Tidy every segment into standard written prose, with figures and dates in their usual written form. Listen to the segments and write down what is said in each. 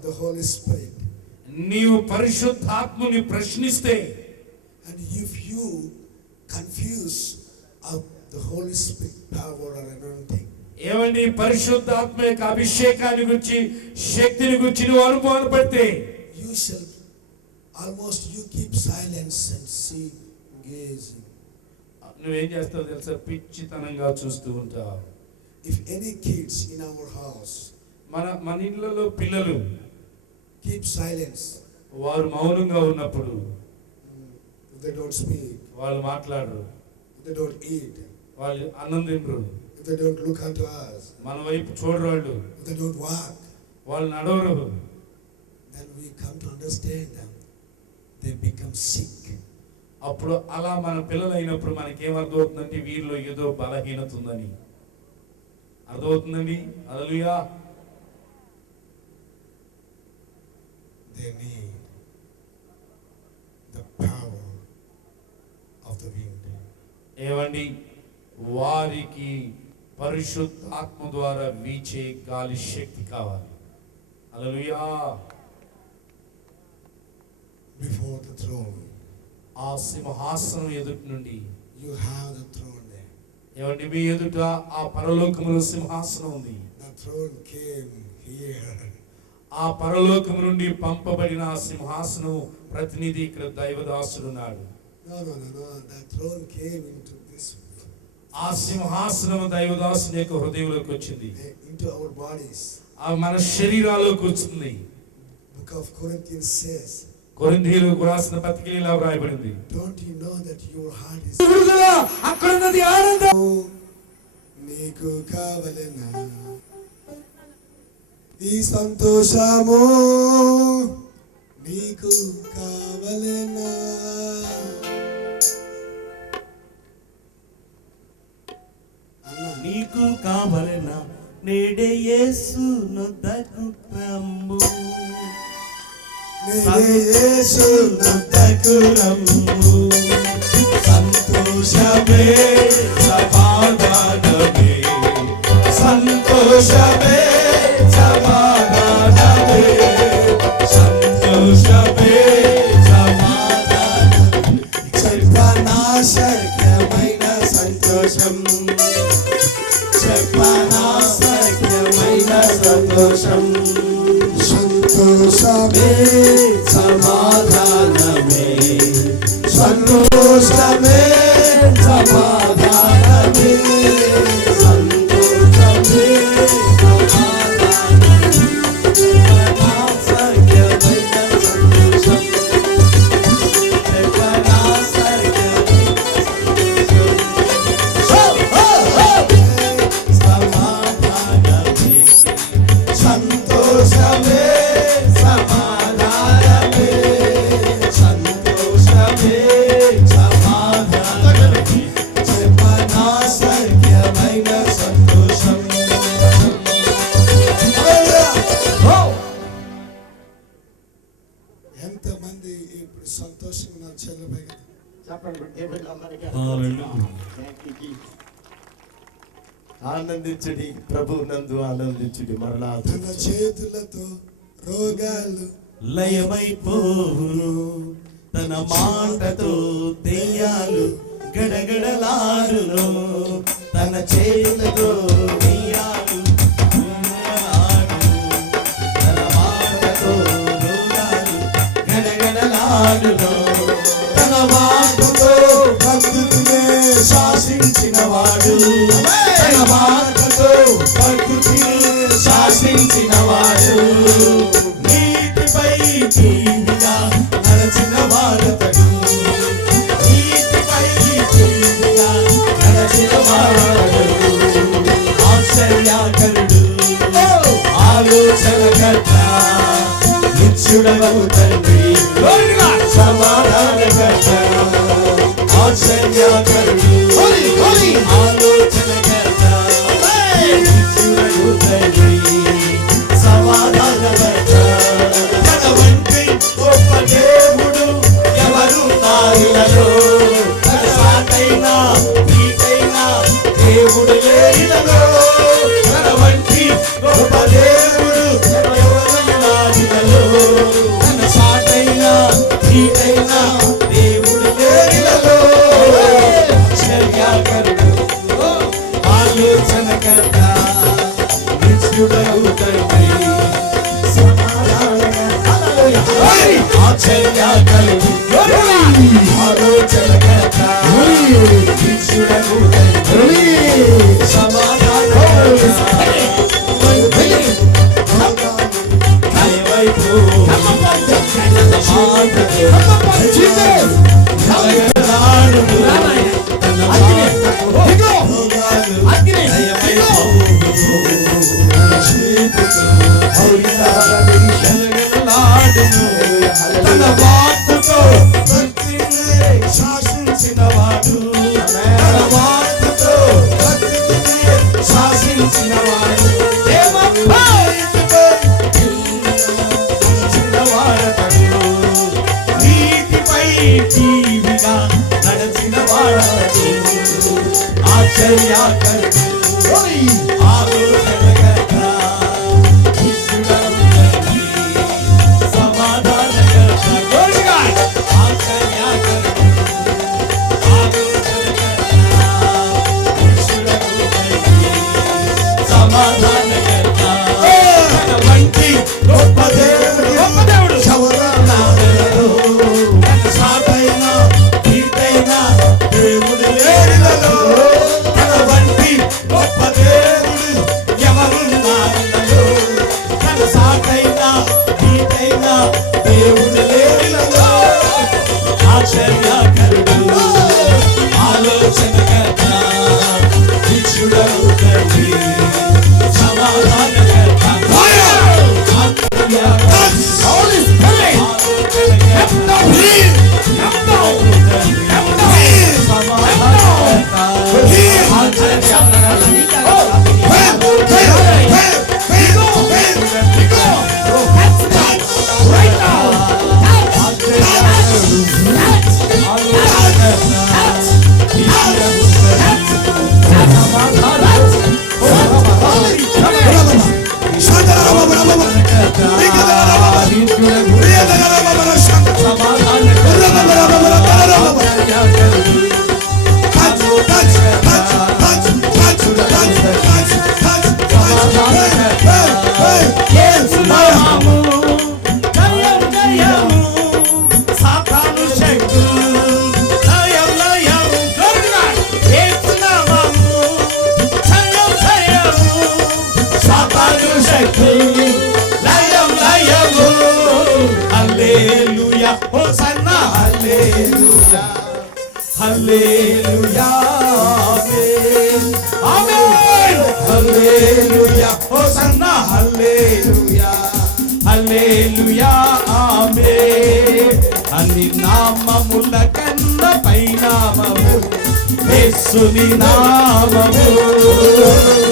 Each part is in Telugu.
of the Holy Spirit, నీవు పరిశుద్ధాత్మని ప్రశ్నిస్తే, and if you confuse of the Holy Spirit power or anointing, ఏవని పరిశుద్ధాత్మ యొక్క అభిషేకాన్ని గురించి, శక్తిని గురించి నువ్వు అనుమాన పడితే, you shall almost you keep silence and see gazing. నువ్వేం చేస్తావు తెలుసా? పిచ్చితనంగా చూస్తూ ఉంటావు. If any kids in our house మన ఇళ్ళలో పిల్లలు keep silence, వారు మౌనంగా ఉన్నప్పుడు, if they don't speak, వాళ్ళు మాట్లాడరు, if they don't eat, వాళ్ళు అన్నం తినరు, if they don't look unto us, మన వైపు చూడరు, వాళ్ళు if they don't walk, వాళ్ళు నడవరు, then we come to understand them, they become sick. అప్పుడు అలా మన పిల్లలు అయినప్పుడు మనకేమర్థమవుతుందంటే వీరిలో ఏదో బలహీనత ఉందని అర్థమవుతుందండి. హల్లెలూయా. They need the power of the wind. ఏవండి, వారికి పరిశుద్ధాత్మ ద్వారా వీచే గాలి శక్తి కావాలి. హల్లెలూయా. Before the throne, ఆ సింహాసనం ఎదుటి నుండి, you have the throne there. ఏవండి, మీ ఎదుట ఆ పరలోకములో సింహాసనం ఉంది. The throne came here. ఆ పరలోకము నుండి పంపబడిన ఆ సింహాసనం ప్రతినిధి ఇక్కడ దైవదాసుడు ఉన్నాడు. No. The throne came into this. ఆ సింహాసనం దైవదాసుని యొక్క హృదయంలోకి వచ్చింది, into our bodies. ఆ మన శరీరాల్లోకి వచ్చింది. Book of Corinthians says, కొరింథీయులకు రాసిన పత్రికలో ఇలా వ్రాయబడింది, don't you know that your heart is అక్కడ ఉన్నది ఆనందం. నీకు కావలెనా ఈ సంతోషము, నీకు కావలెనా? నీకు కావలెనా నేడే యేసు నొద్దకు రమ్ము, యేసు నొద్దకు రమ్ము. సంతోషమే సమాధానమే, సంతోషమే సమాధానమే, సంతోషమే సమాధానమే. చెప్పనాశక్యమైన సంతోషం, చెప్పనాశక్యమైన సంతోషం. సంతోషమే సమాధానమే, సంతోషమే సమాధానమే, సంతోషమే సమాధానమే. చెప్పనాశక్యమైన సంతోషం, చెప్పనాశక్యమైన సమాధానమే, సంతోషమే సమాధానమే, సంతోషమే సమాధానమే. చెప్పనాశక్యమైన సంతోషం. ఎంతమంది ఇప్పుడు సంతోషంగా ఉన్నారు? చెల్లెపైగా ఆనందించుడి, ప్రభు నందు ఆనందించుడి. మరలా తన చేతులతో రోగాలు లయమైపోవును, తన మాటతో దెయ్యాలు గడగడలారును, తన చేతులతో దెయ్యాలు గడగడలాడును, తన మాటతో రోగాలు గడగడలాడును, తన మాటతో ప్రకృతినే శాసించిన వాడు, తన మాటతో ప్రకృతిని శాసించిన వాడు, నీటిపై తీవిగా నడచిన వాడతడు, నీటిపై తీవిగా నడచిన వాడు, ఆశ్చర్యకరుడు, ఆలోచనకర్త, నిత్యుడగు తండ్రి, సమాధానకర్త, ఆశ్చర్యకరుడు, ఆలోచనకర్త, నిత్యుడగు తండ్రి, సమాధానకర్త. తన వంటి గొప్ప దేవుడు ఎవరు నారిలలో, తన సాటైనా నీకైనా దేవుడు లేనిలలో, తన వంటి గొప్ప దేవుడు ఎవరు నారిలలో. ఇచ్చుడగు తండ్రి ఆశ్చర్యకరుడు ఆలోచనకర్త ఇచ్చుడగు తండ్రి తన వాక్కుతో శాసించినవాడు తన వాక్కుతో శాసించినవాడు నీటిపై టీవిగా నడచినవాడు ఆశ్చర్యకరుడు ఆలోచనకర్త ఇచ్చుడగు తండ్రి సమాధానకర్త ఆశ్చర్యకరుడు ఆలోచనకర్త ఇచ్చుడగు తండ్రి సమాధానకర్త తన వంటి గొప్ప దేవుడు ఎవరున్నారు? తన సాటైన తీటైన దేవుడు లేడిలలో తన వంటి గొప్ప దేవుడు ఎవరున్నారు? తన సాటైన తీటైన దేవుడు లేడిలలో ఆశ్చర్యకరుడు ఆలోచనకర్త ఇచ్చుడగు తండ్రి సమాధానకర్త హోసన్నా హల్లెలూయా హల్లెలూయా ఆమేన్ హల్లెలూయా హోసన్నా హల్లెలూయా హల్లెలూయా ఆమేన్ అన్ని నామముల కన్న పైనామము యేసుని నామము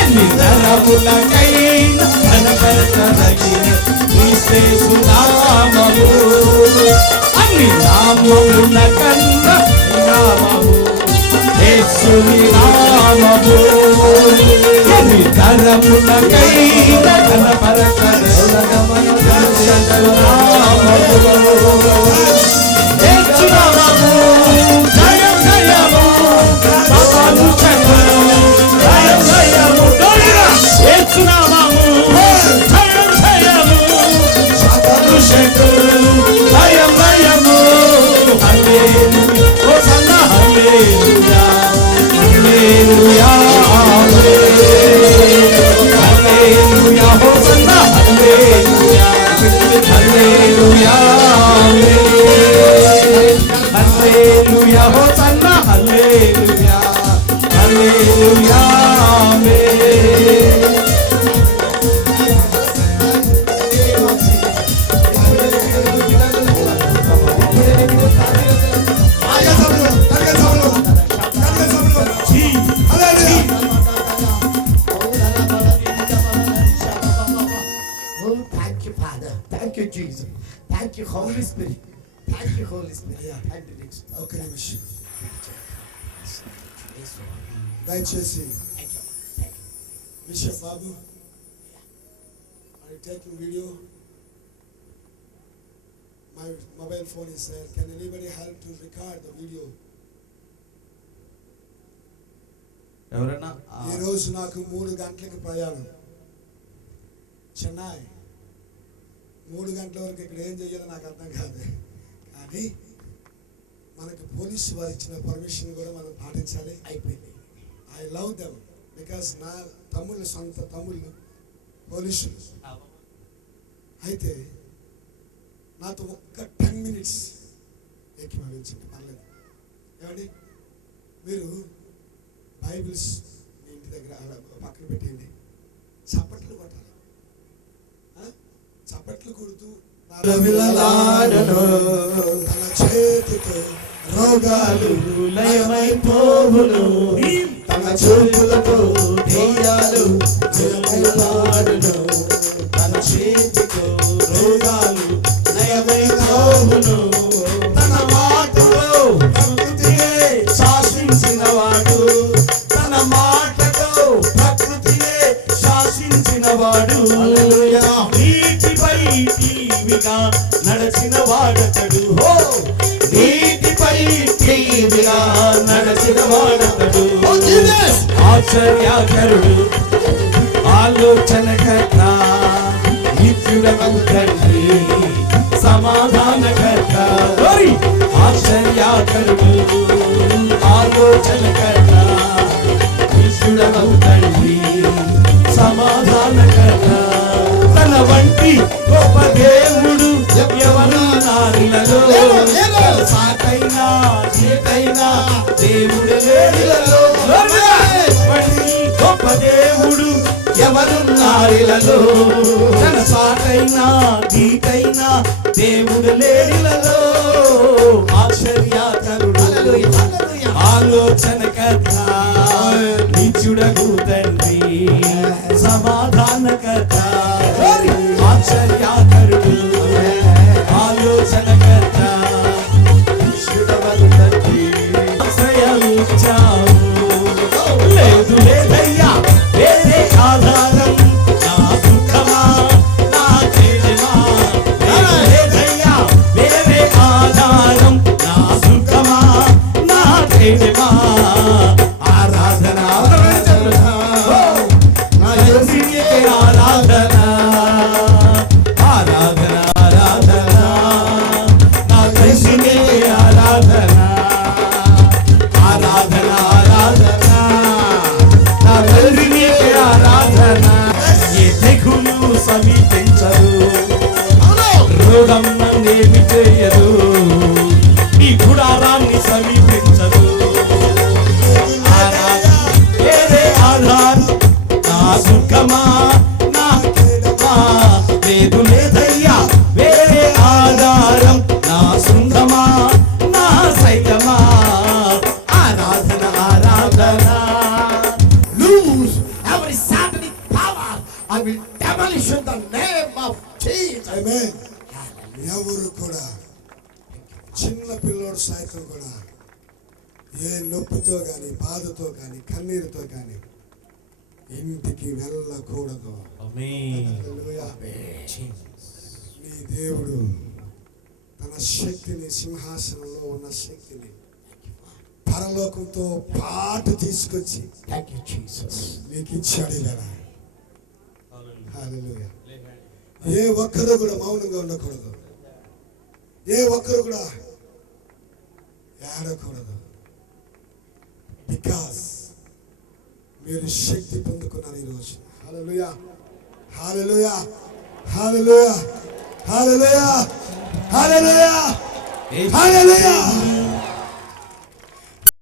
ఎన్ని తరములకైనా కనబడతగిన క్రీస్తు నామము అన్ని నామముల కన్న నామము యేసుని నామము ఎన్ని తరములకైనా కనబడతగిన నామము యేసు నామము జయం జయము బాబాను చక్రము జయం జయము యేసు నామము జయం జయము బాబాను చక్రము జయం జయము హల్లెలూయా hosanna hallelujah hallelujah hallelujah hosanna hallelujah hallelujah hallelujah hosanna hallelujah hallelujah Thank you, Father. Thank you, Jesus. Thank you, Holy Spirit. Thank you, Holy Spirit. Thank you, Jesus. ఒక నిమిషం దయచేసి bishop Babu are you taking video? My mobile phone is there. Can anybody help to record the video? ఎవరన్నా ఈ రోజు నాకు 3 గంటలకు ప్రయాణం. చెన్నై 3 గంటల వరకు ఇక్కడ ఏం చేయాలో నాకు అర్థం కాదు. కానీ మనకి పోలీసు వారు ఇచ్చిన పర్మిషన్ కూడా మనం పాటించాలి. అయిపోయింది. ఐ లవ్ దెమ్ బికాస్ నా తమ్ముళ్ళు, సొంత తమ్ముళ్ళు పోలీసులు. అయితే నాతో ఒక్క 10 minutes ఏకీభవించండి, పర్లేదు. ఏమండి, మీరు బైబిల్స్ మీ ఇంటి దగ్గర అలా పక్కన పెట్టేయండి, చప్పట్లు కొట్టాలి. చప్పట్లు కొడుతూ తన చేతితో రోగాలు లయమైపోవును, తన చూపులతో దెయ్యాలు లయమైపోవును, తన చేతితో రోగాలు లయమైపోవును, తన మాటలో ప్రకృతినే శాసించినవాడు, తన మాటతో ప్రకృతినే శాసించినవాడు, నీటిపై టీవిగా నడచిన వాడతడు, నీటిపై టీవిగా నడచిన వాడతడు, ఆశ్చర్యకరుడు, ఆలోచనకర్త, నిత్యుడగు తండ్రి, సమాధానకర్త, ఆశ్చర్యకరుడు, ఆలోచనకర్త, నిత్యుడగు తండ్రి, సమాధానకర్త, తన వంటి గొప్ప దేవుడు ఎవరున్నారిలలో, సాటైనా చీటైనా దేవుడు లేడిలలో, వంటి గొప్ప దేవుడు ఎవరున్నారిలలో, తన సాటైనా చీటైనా దేవుడు లేడిలలో, ఆశ్చర్యకరుడు, ఆలోచనకర్త, నిత్యుడగు తండ్రి, సమాధానకర్త, ఆశ్చర్యకరుడు, ఆలోచనకర్త, నిత్యుడగు తండ్రి, ఆశ్రయించావు, లేదు లేదయ్యా వేరే ఆధారం, నా దుఃఖమా నా తేజమా, లేదయ్యా వేరే ఆధారం, నా దుఃఖమా నా తేజమా, ఆరాధన ఆరాధన ఆరాధన ఆరాధన, నా తండ్రికే ఆరాధన, ఆరాధన ఆరాధన, నా తండ్రికే ఆరాధన, ఏ తెగులు సమీపించదు, రోగం నన్నేమి చేయదు, ఈ గుడారాన్ని సమీపించదు, వేరే ఆధారం, నా సుఖమా నా కేడమా, లేదు లేదయ్యా వేరే ఆధారం, నా శృంగమా నా సైతమా, ఆరాధన ఆరాధన. Lose every satanic power. I will demolish in the name of Jesus. ఆమేన్. ఎవరు కూడా, చిన్న పిల్లోడు సైతం కూడా ఏ నొప్పితో కానీ, బాధతో కానీ, కన్నీరుతో కానీ ఇంటికి వెళ్ళకూడదు. హల్లెలూయా. నీ దేవుడు తన శక్తిని, సింహాసనంలో ఉన్న శక్తిని పరలోకంతో పాటు తీసుకొచ్చి Thank you, Jesus. నీకు ఇచ్చాడు కదా. హల్లెలూయా. ఏ ఒక్కరు కూడా మౌనంగా ఉండకూడదు, ఏ ఒక్కరు కూడా ఏడకూడదు. బికాస్ మీరు శక్తి పొందుకున్నారు ఈరోజు. హల్లెలూయా, హల్లెలూయా, హల్లెలూయా, హల్లెలూయా, హల్లెలూయా, హల్లెలూయా.